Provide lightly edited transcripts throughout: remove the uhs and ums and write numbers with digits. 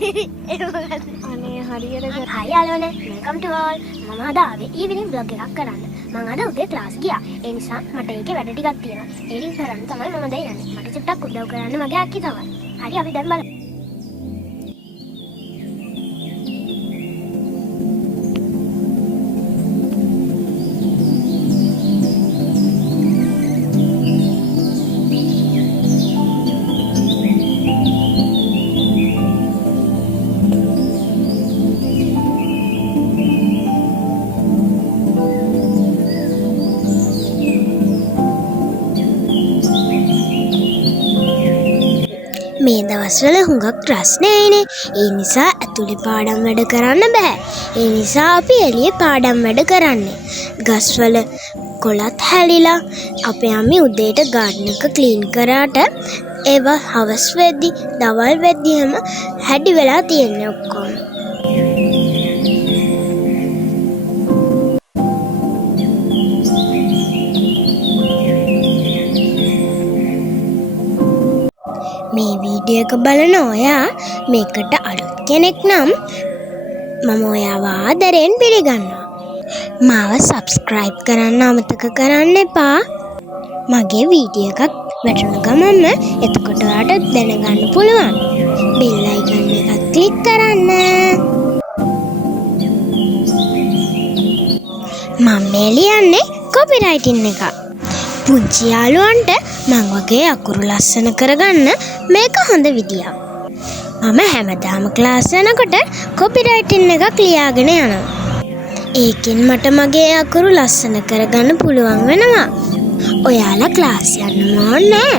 අනේ හරියට Hi යාළුවනේ welcome to all මම අද ආවේ evening vlog එකක් කරන්න මම අද උදේ ක්ලාස් ගියා ඒ නිසා මට ඒකේ වැඩ ටිකක් තියෙනවා ඒ ටික කරන්න තමයි මම දැන් යන්නේ මට චුට්ටක් උදව් කරන්න මගේ අක්කි තමයි හරි අපි දැන් බලමු මේ දවස්වල හුඟක් රස්නේයිනේ ඒ නිසා ඇතුලේ පාඩම් වැඩ කරන්න බෑ ඒ නිසා අපි එළියේ පාඩම් වැඩ කරන්නේ ගස්වල කොළත් හැලිලා අපේ අම්මි උදේට ගාඩන් එක ක්ලීන් කරාට ඒවා හවස් වෙද්දි දවල් වෙද්දි හැම හැඩි වෙලා තියෙන්නේ ඔක්කොම මේ වීඩියෝ එක බලන ඔයා මේකට අලුත් කෙනෙක් නම් මම ඔයාව ආදරෙන් පිළිගන්නවා. මාව subscribe කරන්න අමතක කරන්න එපා. මගේ වීඩියෝ එකක් වැටුණ ගමන්ම එතකොට ඔයාට දැනගන්න පුළුවන්. bell icon එකත් click කරන්න. මම මේ ලියන්නේ copywriting එක. පුංචි යාළුවන්ට මං වගේ අකුරු ලස්සන කරගන්න මේක හොඳ විදියක්. මම හැමදාම ක්ලාස් යනකොට කොපිරයිටින් එකක් ලියාගෙන යනවා. ඒකෙන් මට මගේ අකුරු ලස්සන කරගන්න පුළුවන් වෙනවා. ඔයාලා ක්ලාස් යන්න ඕනේ.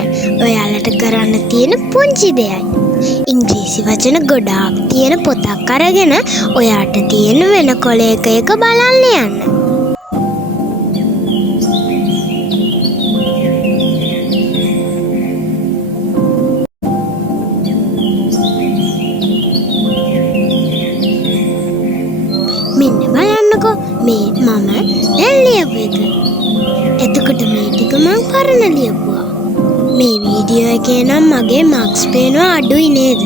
ඔයාලට කරන්න තියෙන පුංචි දෙයයි. ඉංග්‍රීසි වචන ගොඩාක් තියෙන පොතක් අරගෙන ඔයාට තියෙන වෙන කොලයක එක බලන්න යන්න. මෙන්න බලන්නකෝ මේ මම දැන් ලියපු එක. එතකොට මේ ටික මං පරණ ලියපුවා. මේ වීඩියෝ එකේ නම් මගේ මාක්ස් පේනවා අඩුයි නේද?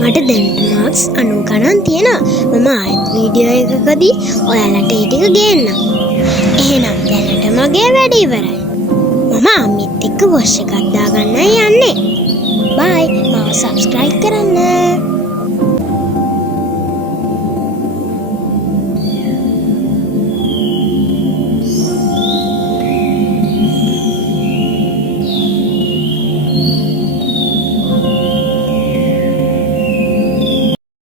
මට දැනට මාක්ස් 90 ගණන් තියෙනවා. මම ආයෙත් වීඩියෝ එකකදී ඔයාලට ඒ ටික ගේන්නම්. එහෙනම් දැනට මගේ වැඩ ඉවරයි. මම අම්මිත් එක්ක වොෂ් එකක් දාගන්නයි යන්නේ. බයි. මාව subscribe කරන්න.